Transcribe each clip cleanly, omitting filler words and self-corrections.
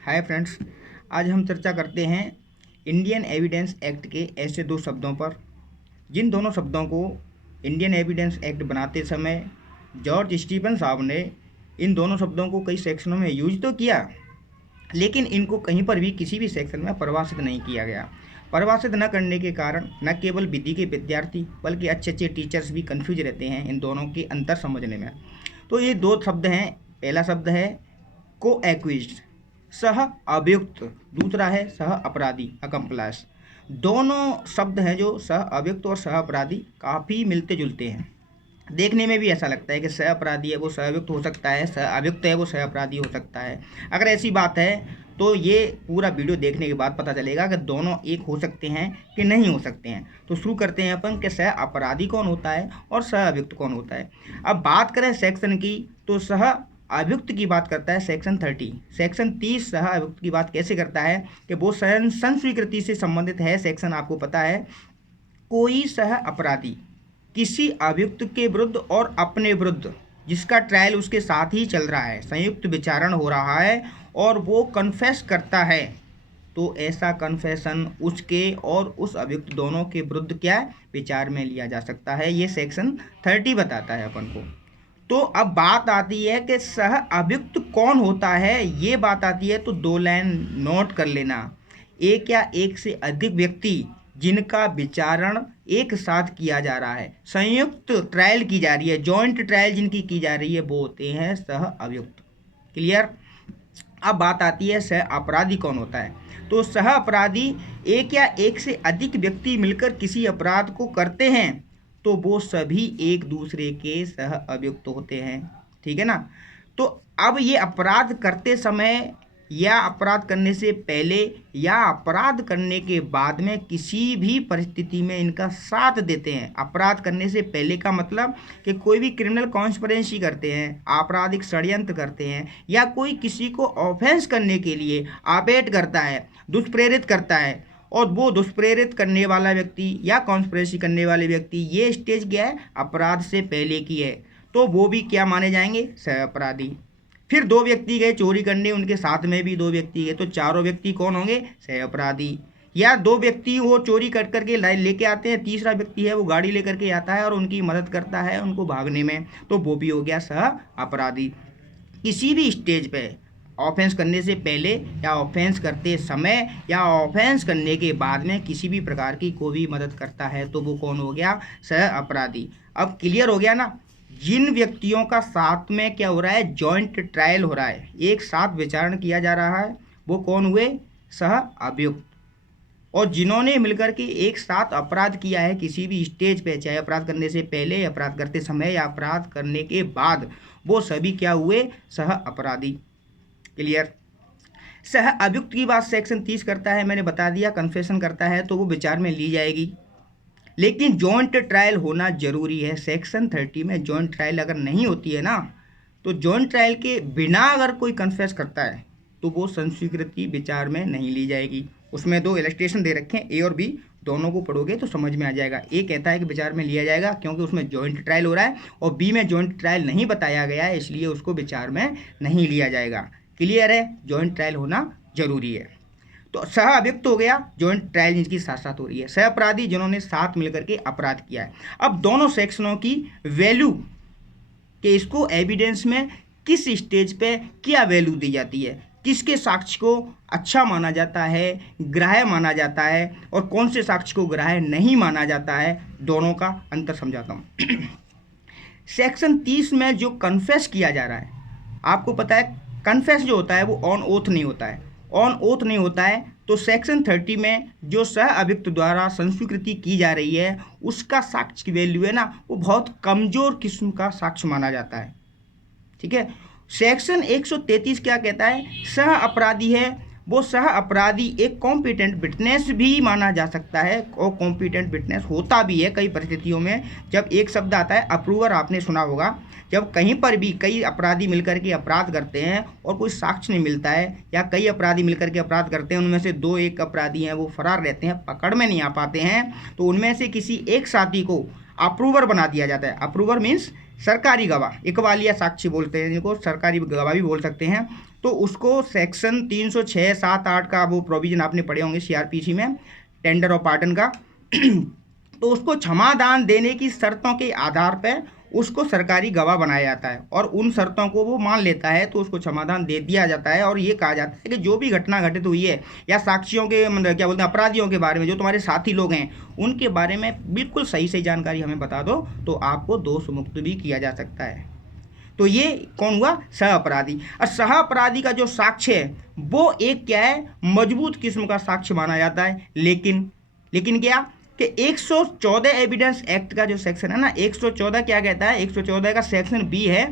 Hi friends, आज हम चर्चा करते हैं इंडियन एविडेंस एक्ट के ऐसे दो शब्दों पर जिन दोनों शब्दों को इंडियन एविडेंस एक्ट बनाते समय जॉर्ज स्टीफन साहब ने इन दोनों शब्दों को कई सेक्शनों में यूज तो किया, लेकिन इनको कहीं पर भी किसी भी सेक्शन में परिभाषित नहीं किया गया। परिभाषित न करने के कारण न केवल विधि के विद्यार्थी बल्कि अच्छे अच्छे टीचर्स भी कंफ्यूज रहते हैं इन दोनों के अंतर समझने में। तो ये दो शब्द हैं। पहला शब्द है को एक्विज्ड, सह अभियुक्त। दूसरा है सह अपराधी, अकम्प्लास। दोनों शब्द हैं जो सह अभियुक्त और सह अपराधी काफ़ी मिलते जुलते हैं। देखने में भी ऐसा लगता है कि सह अपराधी है वो सह अभियुक्त हो सकता है, सह अभियुक्त है वो सह अपराधी हो सकता है। अगर ऐसी बात है तो ये पूरा वीडियो देखने के बाद पता चलेगा कि दोनों एक हो सकते हैं कि नहीं हो सकते हैं। तो शुरू करते हैं अपन कि सह अपराधी कौन होता है और सह अभियुक्त कौन होता है। अब बात करें सेक्शन की तो सह अभियुक्त की बात करता है सेक्शन 30। सेक्शन 30 सह अभियुक्त की बात कैसे करता है कि वो संस्वीकृति से संबंधित है। सेक्शन आपको पता है, कोई सह अपराधी किसी अभियुक्त के विरुद्ध और अपने विरुद्ध जिसका ट्रायल उसके साथ ही चल रहा है, संयुक्त विचारण हो रहा है और वो कन्फेस करता है, तो ऐसा कन्फेशन उसके और उस अभियुक्त दोनों के विरुद्ध क्या विचार में लिया जा सकता है। ये सेक्शन 30 बताता है अपन को। तो अब बात आती है कि सह अभियुक्त कौन होता है, ये बात आती है तो दो लाइन नोट कर लेना। एक या एक से अधिक व्यक्ति जिनका विचारण एक साथ किया जा रहा है, संयुक्त ट्रायल की जा रही है, जॉइंट ट्रायल जिनकी की जा रही है, वो होते हैं सह अभियुक्त। क्लियर। अब बात आती है सह अपराधी कौन होता है। तो सह अपराधी एक या एक से अधिक व्यक्ति मिलकर किसी अपराध को करते हैं तो वो सभी एक दूसरे के सह अभियुक्त होते हैं। ठीक है ना। तो अब ये अपराध करते समय या अपराध करने से पहले या अपराध करने के बाद में किसी भी परिस्थिति में इनका साथ देते हैं। अपराध करने से पहले का मतलब कि कोई भी क्रिमिनल कॉन्स्पिरेसी करते हैं, आपराधिक षड्यंत्र करते हैं, या कोई किसी को ऑफेंस करने के लिए आपेट करता है, दुष्प्रेरित करता है, और वो दुष्प्रेरित करने वाला व्यक्ति या कॉन्स्पिरेसी करने वाले व्यक्ति ये स्टेज क्या है, अपराध से पहले की है, तो वो भी क्या माने जाएंगे, सह अपराधी। फिर दो व्यक्ति गए चोरी करने, उनके साथ में भी दो व्यक्ति गए, तो चारों व्यक्ति कौन होंगे, सह अपराधी। या दो व्यक्ति वो चोरी कर करके लेके आते हैं, तीसरा व्यक्ति है वो गाड़ी लेकर के आता है और उनकी मदद करता है उनको भागने में, तो वो भी हो गया सह अपराधी। किसी भी स्टेज पे ऑफेंस करने से पहले या ऑफेंस करते समय या ऑफेंस करने के बाद में किसी भी प्रकार की कोई भी मदद करता है तो वो कौन हो गया, सह अपराधी। अब क्लियर हो गया ना। जिन व्यक्तियों का साथ में क्या हो रहा है, जॉइंट ट्रायल हो रहा है, एक साथ विचारण किया जा रहा है, वो कौन हुए, सह अभियुक्त। और जिन्होंने मिलकर के एक साथ अपराध किया है किसी भी स्टेज पे, चाहे अपराध करने से पहले, अपराध करते समय या अपराध करने के बाद, वो सभी क्या हुए, सह अपराधी। क्लियर। सह अभियुक्त की बात सेक्शन 30 करता है, मैंने बता दिया, कन्फेशन करता है तो वो विचार में ली जाएगी, लेकिन जॉइंट ट्रायल होना जरूरी है। सेक्शन 30 में जॉइंट ट्रायल अगर नहीं होती है ना, तो जॉइंट ट्रायल के बिना अगर कोई कन्फेस करता है तो वो संस्वीकृति विचार में नहीं ली जाएगी। उसमें दो इलस्ट्रेशन दे रखे हैं, ए और बी, दोनों को पढ़ोगे तो समझ में आ जाएगा। ए कहता है कि विचार में लिया जाएगा क्योंकि उसमें जॉइंट ट्रायल हो रहा है, और बी में जॉइंट ट्रायल नहीं बताया गया है इसलिए उसको विचार में नहीं लिया जाएगा। क्लियर है, जॉइंट ट्रायल होना जरूरी है। तो सह अभियुक्त हो गया, जॉइंट ट्रायल जिनकी साथ साथ हो रही है। सह अपराधी जिन्होंने साथ मिलकर के अपराध किया है। अब दोनों सेक्शनों की वैल्यू कि इसको एविडेंस में किस स्टेज पे क्या वैल्यू दी जाती है, किसके साक्ष्य को अच्छा माना जाता है, ग्राह्य माना जाता है, और कौन से साक्ष्य को ग्राह्य नहीं माना जाता है, दोनों का अंतर समझाता हूँ। सेक्शन 30 में जो कन्फेस किया जा रहा है, आपको पता है कन्फेस जो होता है वो ऑन ओथ नहीं होता है, ऑन ओथ नहीं होता है। तो सेक्शन 30 में जो सह अभियुक्त द्वारा संस्वीकृति की जा रही है उसका साक्ष्य की वैल्यू है ना, वो बहुत कमजोर किस्म का साक्ष्य माना जाता है। ठीक है। सेक्शन 133 क्या कहता है, सह अपराधी है वो सह अपराधी एक कॉम्पिटेंट विटनेस भी माना जा सकता है, और कॉम्पिटेंट विटनेस होता भी है कई परिस्थितियों में। जब एक शब्द आता है अप्रूवर, आपने सुना होगा, जब कहीं पर भी कई अपराधी मिलकर के अपराध करते हैं और कोई साक्ष्य नहीं मिलता है, या कई अपराधी मिलकर के अपराध करते हैं, उनमें से दो एक अपराधी हैं वो फरार रहते हैं, पकड़ में नहीं आ पाते हैं, तो उनमें से किसी एक साथी को अप्रूवर बना दिया जाता है। अप्रूवर मीन्स सरकारी गवाह, इकबालिया साक्षी बोलते हैं जिनको, सरकारी गवाह भी बोल सकते हैं। तो उसको सेक्शन 306, 7, 8 का वो प्रोविजन आपने पढ़े होंगे सीआरपीसी में, टेंडर और पार्डन का। तो उसको क्षमादान देने की शर्तों के आधार पर उसको सरकारी गवाह बनाया जाता है और उन शर्तों को वो मान लेता है तो उसको क्षमादान दे दिया जाता है। और ये कहा जाता है कि जो भी घटना घटित हुई है या साक्षियों के मतलब क्या बोलते हैं अपराधियों के बारे में, जो तुम्हारे साथी लोग हैं उनके बारे में बिल्कुल सही सही जानकारी हमें बता दो तो आपको दोष मुक्त भी किया जा सकता है। तो ये कौन हुआ? सह अपराधी। और सह अपराधी का जो साक्ष्य है वो एक क्या है, मजबूत किस्म का साक्ष्य माना जाता है। लेकिन क्या कि 114 एविडेंस एक्ट का जो सेक्शन है ना, 114 क्या कहता है, 114 का सेक्शन बी है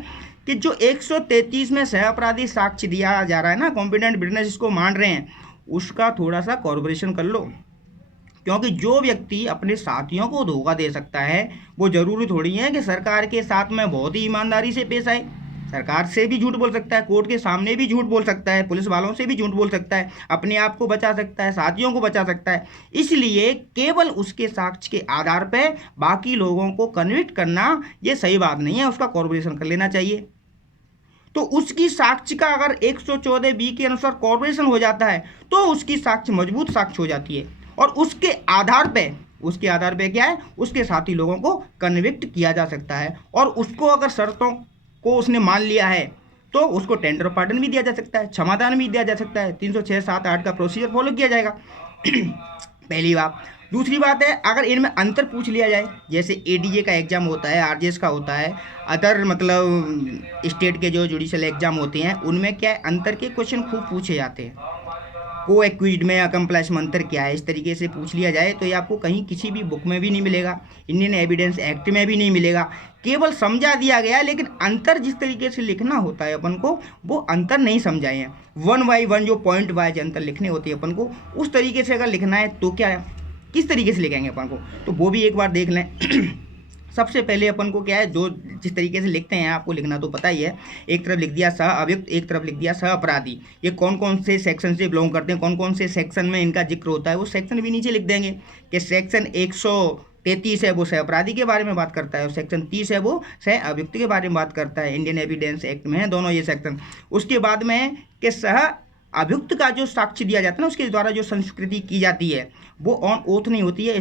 कि जो 133 में सह अपराधी साक्ष्य दिया जा रहा है ना, कॉम्पिटेंट विटनेस इसको मान रहे हैं, उसका थोड़ा सा कॉर्पोरेशन कर लो। क्योंकि जो व्यक्ति अपने साथियों को धोखा दे सकता है वो जरूरी थोड़ी है कि सरकार के साथ में बहुत ही ईमानदारी से पेश आए। सरकार से भी झूठ बोल सकता है, कोर्ट के सामने भी झूठ बोल सकता है, पुलिस वालों से भी झूठ बोल सकता है, अपने आप को बचा सकता है, साथियों को बचा सकता है। इसलिए केवल उसके साक्ष्य के आधार पर बाकी लोगों को कन्विक्ट करना ये सही बात नहीं है, उसका कॉर्पोरेशन कर लेना चाहिए। तो उसकी साक्ष्य का अगर 114 बी के अनुसार कॉर्पोरेशन हो जाता है तो उसकी साक्ष्य मजबूत साक्ष्य हो जाती है और उसके आधार पे क्या है, उसके साथी लोगों को कन्विक्ट किया जा सकता है। और उसको अगर शर्तों को उसने मान लिया है तो उसको टेंडर पार्डन भी दिया जा सकता है, क्षमादान भी दिया जा सकता है, 306, 7, 8 का प्रोसीजर फॉलो किया जाएगा। पहली बात। दूसरी बात है, अगर इनमें अंतर पूछ लिया जाए, जैसे एडीजे का एग्जाम होता है, आरजेएस का होता है, अदर मतलब स्टेट के जो जुडिशियल एग्जाम होते हैं उनमें क्या है, अंतर के क्वेश्चन खूब पूछे जाते हैं। को एक्विज्ड में अकम्प्लाइज में अंतर क्या है, इस तरीके से पूछ लिया जाए तो ये आपको कहीं किसी भी बुक में भी नहीं मिलेगा, इंडियन एविडेंस एक्ट में भी नहीं मिलेगा। केवल समझा दिया गया, लेकिन अंतर जिस तरीके से लिखना होता है अपन को वो अंतर नहीं समझाए हैं। 1 बाई 1 जो पॉइंट वाइज अंतर लिखने होते हैं अपन को, उस तरीके से अगर लिखना है तो क्या है, किस तरीके से लिखेंगे अपन को, तो वो भी एक बार देख लें। सबसे पहले अपन को क्या है, जो जिस तरीके से लिखते हैं आपको लिखना तो पता ही है, एक तरफ लिख दिया सह अभियुक्त, एक तरफ लिख दिया सह अपराधी। ये कौन कौन से सेक्शन से बिलोंग करते हैं, कौन कौन से सेक्शन में इनका जिक्र होता है, वो सेक्शन भी नीचे लिख देंगे कि सेक्शन 133 है वो सह अपराधी के बारे में बात करता है और सेक्शन 30 है वो सह अभियुक्त के बारे में बात करता है। इंडियन एविडेंस एक्ट में है दोनों ये सेक्शन। उसके बाद में कि सह अभियुक्त का जो साक्ष्य दिया जाता है ना, उसके द्वारा जो संस्कृति की जाती है वो ऑन ओथ नहीं होती है,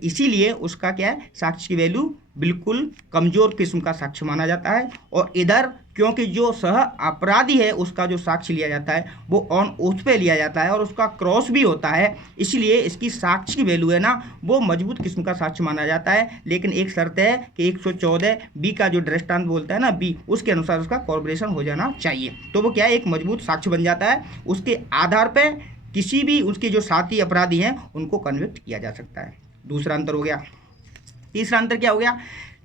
इसीलिए उसका क्या है, साक्ष्य की वैल्यू बिल्कुल कमजोर किस्म का साक्ष्य माना जाता है। और इधर क्योंकि जो सह अपराधी है उसका जो साक्ष्य लिया जाता है वो ऑन ओथ पे लिया जाता है और उसका क्रॉस भी होता है, इसलिए इसकी साक्ष्य की वैल्यू है ना वो मजबूत किस्म का साक्ष्य माना जाता है। लेकिन एक शर्त है कि 114 बी का जो दृष्टांत बोलता है ना बी, उसके अनुसार उसका कॉर्पोरेशन हो जाना चाहिए, तो वो क्या है, एक मजबूत साक्ष्य बन जाता है। उसके आधार पर किसी भी उसके जो साथी अपराधी हैं उनको कन्विक्ट किया जा सकता है। दूसरा अंतर हो गया। तीसरा अंतर क्या हो गया?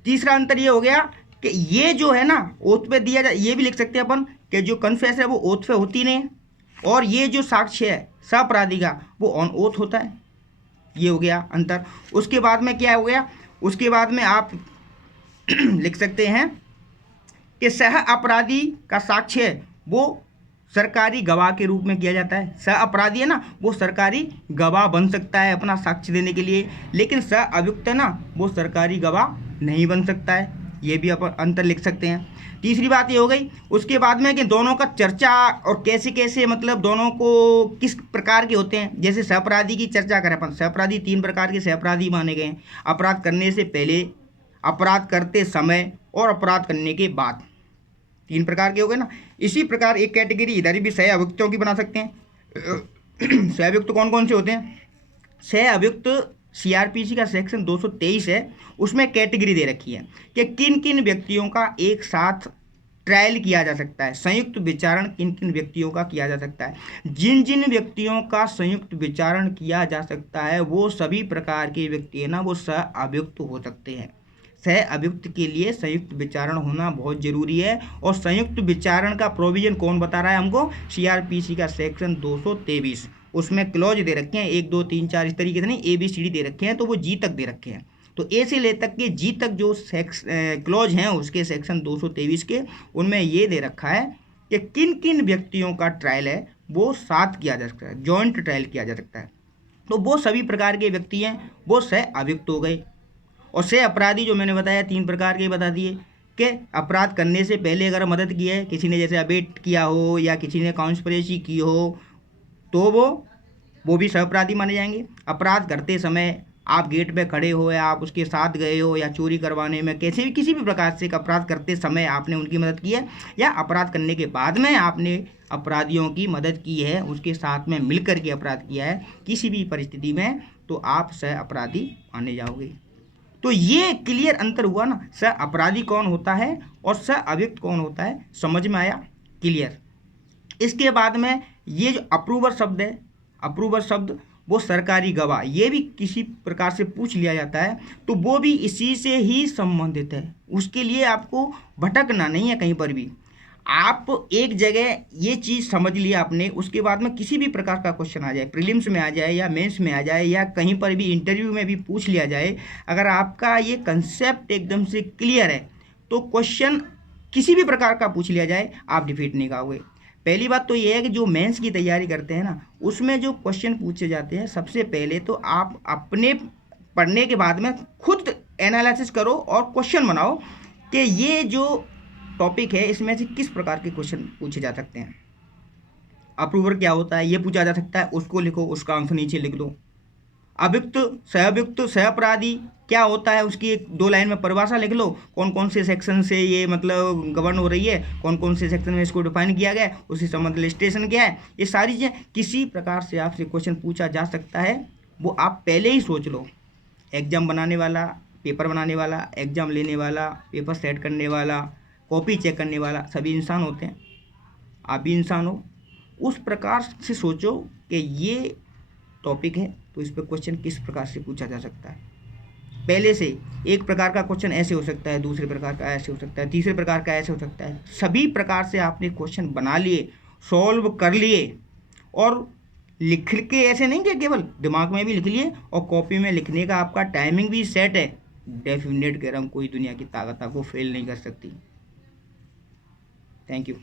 तीसरा अंतर ये हो गया कि ये जो है ना ओथ पे दिया जाए, ये भी लिख सकते हैं अपन कि जो कन्फेस है वो ओथ पे होती नहीं है, और ये जो साक्ष्य है सहअपराधी का वो ऑन ओथ होता है। ये हो गया अंतर। उसके बाद में क्या हो गया, उसके बाद में आप लिख सकते हैं कि सह अपराधी का साक्ष्य है वो सरकारी गवाह के रूप में किया जाता है। सह अपराधी है ना वो सरकारी गवाह बन सकता है अपना साक्ष्य देने के लिए, लेकिन सह अभियुक्त है ना वो सरकारी गवाह नहीं बन सकता है। ये भी अपन अंतर लिख सकते हैं। तीसरी बात ये हो गई। उसके बाद में कि दोनों का चर्चा और कैसे कैसे मतलब दोनों को किस प्रकार के होते हैं। जैसे सहअपराधी की चर्चा करें अपन, सहअपराधी 3 प्रकार के सहअपराधी माने गए हैं, अपराध करने से पहले, अपराध करते समय और अपराध करने के बाद, 3 प्रकार के हो गए ना। इसी प्रकार एक कैटेगरी इधर भी सह अभियुक्तों की बना सकते हैं। सह अभियुक्त कौन कौन से होते हैं? सह अभियुक्त सीआरपीसी का सेक्शन 223 है, उसमें कैटेगरी दे रखी है कि किन किन व्यक्तियों का एक साथ ट्रायल किया जा सकता है, संयुक्त विचारण किन किन व्यक्तियों का किया जा सकता है। जिन जिन व्यक्तियों का संयुक्त विचारण किया जा सकता है वो सभी प्रकार के व्यक्ति है ना वो सह अभियुक्त हो सकते हैं। सह अभियुक्त के लिए संयुक्त विचारण होना बहुत जरूरी है, और संयुक्त विचारण का प्रोविजन कौन बता रहा है हमको? सीआरपीसी का सेक्शन 223। उसमें क्लॉज दे रखे हैं 1 2 3 4 इस तरीके से नहीं, ABCD दे रखे हैं, तो वो जी तक दे रखे हैं। तो ए से ले तक के जी तक जो क्लॉज हैं उसके सेक्शन 223 के, उनमें ये दे रखा है कि किन किन व्यक्तियों का ट्रायल है वो साथ किया जा सकता है, जॉइंट ट्रायल किया जा सकता है। तो वो सभी प्रकार के व्यक्ति हैं वो सह अभियुक्त हो गए। और सह अपराधी जो मैंने बताया 3 प्रकार के बता दिए कि अपराध करने से पहले अगर मदद की है, किसी ने जैसे अबेट किया हो या किसी ने कॉन्स्पिरेसी की हो, तो वो भी सहअपराधी माने जाएंगे। अपराध करते समय आप गेट पे खड़े हो या आप उसके साथ गए हो या चोरी करवाने में कैसे भी किसी भी प्रकार से अपराध करते समय आपने उनकी मदद की है या अपराध करने के बाद में आपने अपराधियों की मदद की है, उसके साथ में मिलकर के अपराध किया है, किसी भी परिस्थिति में, तो आप सह अपराधी माने जाओगे। तो ये क्लियर अंतर हुआ ना, सह अपराधी कौन होता है और सह अभियुक्त कौन होता है, समझ में आया? क्लियर। इसके बाद में ये जो अप्रूवर शब्द है, अप्रूवर शब्द वो सरकारी गवाह, ये भी किसी प्रकार से पूछ लिया जाता है तो वो भी इसी से ही संबंधित है। उसके लिए आपको भटकना नहीं है कहीं पर भी। आप एक जगह ये चीज़ समझ लिया आपने, उसके बाद में किसी भी प्रकार का क्वेश्चन आ जाए, प्रीलिम्स में आ जाए या मेंस में आ जाए या कहीं पर भी इंटरव्यू में भी पूछ लिया जाए, अगर आपका ये कंसेप्ट एकदम से क्लियर है तो क्वेश्चन किसी भी प्रकार का पूछ लिया जाए आप डिफीट नहीं खाओगे। पहली बात तो ये है कि जो मेंस की तैयारी करते हैं ना, उसमें जो क्वेश्चन पूछे जाते हैं, सबसे पहले तो आप अपने पढ़ने के बाद में खुद एनालिसिस करो और क्वेश्चन बनाओ कि ये जो टॉपिक है इसमें से किस प्रकार के क्वेश्चन पूछे जा सकते हैं। अप्रूवर क्या होता है ये पूछा जा सकता है, उसको लिखो, उसका आंसर नीचे लिख दो। अभियुक्त, सहअभियुक्त, सहअपराधी क्या होता है उसकी एक 2 लाइन में परिभाषा लिख लो, कौन कौन से सेक्शन से ये मतलब गवर्न हो रही है, कौन कौन से सेक्शन में इसको डिफाइन किया गया है, उससे संबंधित रजिस्ट्रेशन क्या है, ये सारी चीज़ें किसी प्रकार से आपसे क्वेश्चन पूछा जा सकता है, वो आप पहले ही सोच लो। एग्जाम बनाने वाला, पेपर बनाने वाला, एग्जाम लेने वाला, पेपर सेट करने वाला, कॉपी चेक करने वाला, सभी इंसान होते हैं, आप भी इंसान हो। उस प्रकार से सोचो कि ये टॉपिक है तो इस पर क्वेश्चन किस प्रकार से पूछा जा सकता है। पहले से एक प्रकार का क्वेश्चन ऐसे हो सकता है, दूसरे प्रकार का ऐसे हो सकता है, तीसरे प्रकार का ऐसे हो सकता है। सभी प्रकार से आपने क्वेश्चन बना लिए, सॉल्व कर लिए और लिख के, ऐसे नहीं कि केवल दिमाग में भी लिख लिए और कॉपी में लिखने का आपका टाइमिंग भी सेट है। डेफिनेट कह रहा हूँ, कोई दुनिया की ताकत आपको फेल नहीं कर सकती। Thank you.